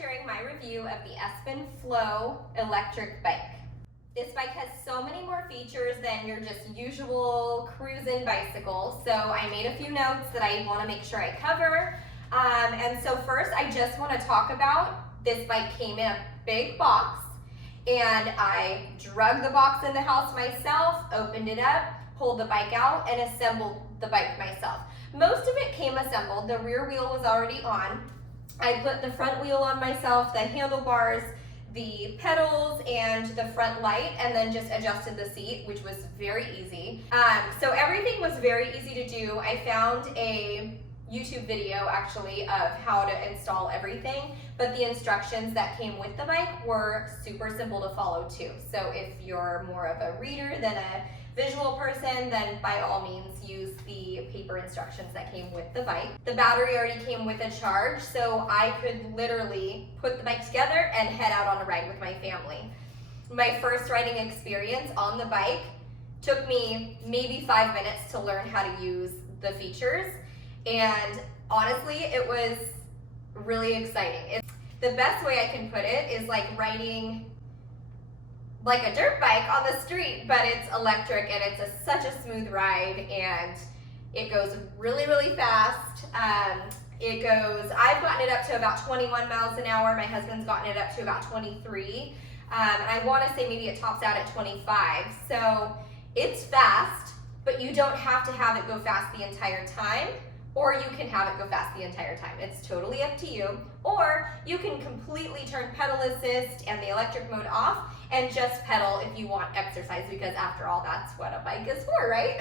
sharing my review of the Espin Flow electric bike. This bike has so many more features than your just usual cruising bicycle, so I made a few notes that I want to make sure I cover. And so first, I just want to talk about this bike came in a big box, and I drug the box in the house myself, opened it up, pulled the bike out, and assembled the bike myself. Most of it came assembled. The rear wheel was already on. I put the front wheel on myself, the handlebars, the pedals, and the front light, and then just adjusted the seat, which was very easy. So everything was very easy to do. I found a YouTube video actually of how to install everything, but the instructions that came with the bike were super simple to follow too. So if you're more of a reader than a visual person, then by all means use the paper instructions that came with the bike. The battery already came with a charge, so I could literally put the bike together and head out on a ride with my family. My first riding experience on the bike took me maybe 5 minutes to learn how to use the features, and honestly it was really exciting. The best way I can put it is like riding like a dirt bike on the street, but it's electric and it's such a smooth ride, and it goes really, really fast. I've gotten it up to about 21 miles an hour. My husband's gotten it up to about 23. And I want to say maybe it tops out at 25. So it's fast, but you don't have to have it go fast the entire time, or you can have it go fast the entire time. It's totally up to you. Or you can completely turn pedal assist and the electric mode off and just pedal if you want exercise, because after all, that's what a bike is for, right?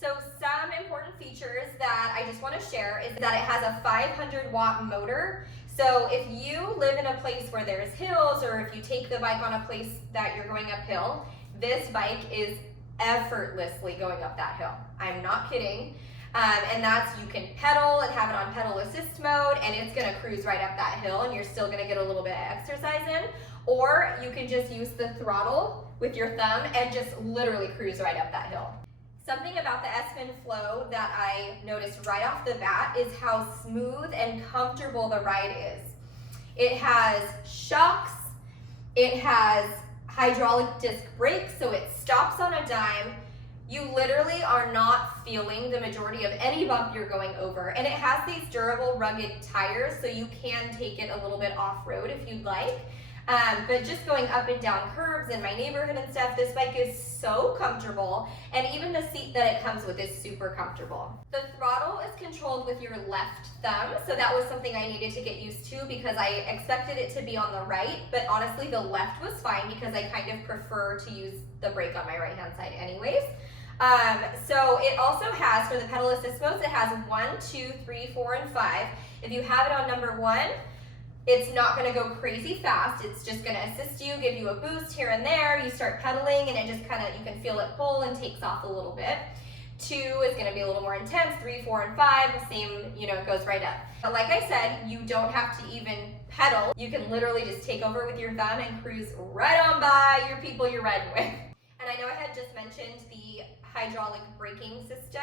So some important features that I just want to share is that it has a 500-watt motor. So if you live in a place where there's hills, or if you take the bike on a place that you're going uphill, this bike is effortlessly going up that hill. I'm not kidding. And that's, you can pedal and have it on pedal assist mode, and it's gonna cruise right up that hill, and you're still gonna get a little bit of exercise in. Or you can just use the throttle with your thumb and just literally cruise right up that hill. Something about the Espin Flow that I noticed right off the bat is how smooth and comfortable the ride is. It has shocks, it has hydraulic disc brakes, so it stops on a dime. You literally are not feeling the majority of any bump you're going over. And it has these durable, rugged tires, so you can take it a little bit off-road if you'd like. But just going up and down curbs in my neighborhood and stuff, this bike is so comfortable. And even the seat that it comes with is super comfortable. The throttle is controlled with your left thumb, so that was something I needed to get used to because I expected it to be on the right, but honestly the left was fine because I kind of prefer to use the brake on my right-hand side anyways. So it also has, for the pedal assist modes, it has 1, 2, 3, 4, and 5. If you have it on number 1, it's not going to go crazy fast. It's just going to assist you, give you a boost here and there. You start pedaling and it just kind of, you can feel it pull and takes off a little bit. 2 is going to be a little more intense. 3, 4, and 5, the same, it goes right up. But like I said, you don't have to even pedal. You can literally just take over with your thumb and cruise right on by your people you're riding with. And I know I had just mentioned the hydraulic braking system.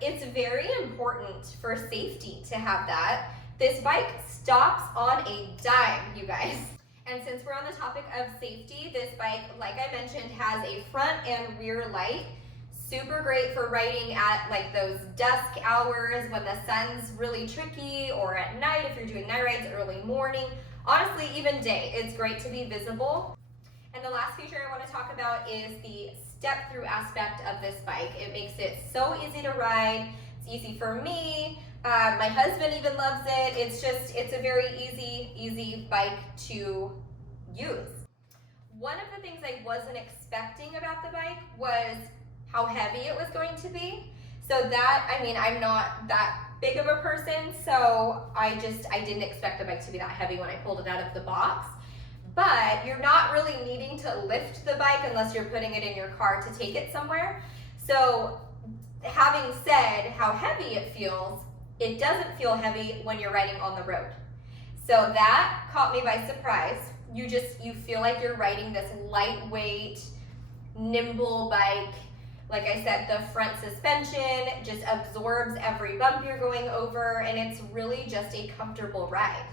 It's very important for safety to have that. This bike stops on a dime, you guys. And since we're on the topic of safety, this bike, like I mentioned, has a front and rear light. Super great for riding at like those dusk hours when the sun's really tricky, or at night if you're doing night rides, early morning. Honestly, even day, it's great to be visible. And the last feature I want to talk about is the step-through aspect of this bike. It makes it so easy to ride. It's easy for me. My husband even loves it. It's a very easy bike to use. One of the things I wasn't expecting about the bike was how heavy it was going to be. So that, I'm not that big of a person, so I didn't expect the bike to be that heavy when I pulled it out of the box. But you're not really needing to lift the bike unless you're putting it in your car to take it somewhere. So having said how heavy it feels, it doesn't feel heavy when you're riding on the road. So that caught me by surprise. You feel like you're riding this lightweight, nimble bike. Like I said, the front suspension just absorbs every bump you're going over, and it's really just a comfortable ride.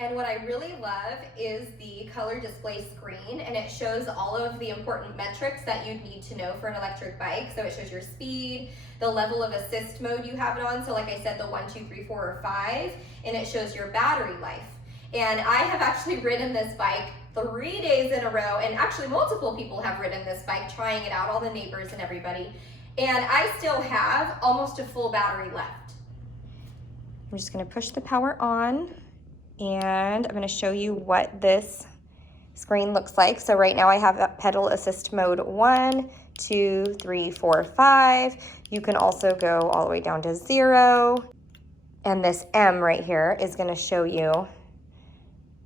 And what I really love is the color display screen, and it shows all of the important metrics that you'd need to know for an electric bike. So it shows your speed, the level of assist mode you have it on. So like I said, the 1, 2, 3, 4, or 5, and it shows your battery life. And I have actually ridden this bike 3 days in a row, and actually multiple people have ridden this bike, trying it out, all the neighbors and everybody. And I still have almost a full battery left. I'm just gonna push the power on, and I'm gonna show you what this screen looks like. So right now I have pedal assist mode 1, 2, 3, 4, 5. You can also go all the way down to 0. And this M right here is gonna show you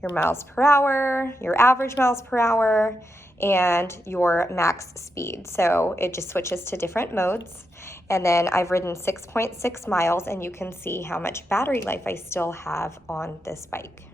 your miles per hour, your average miles per hour, and your max speed. So it just switches to different modes. And then I've ridden 6.6 miles, and you can see how much battery life I still have on this bike.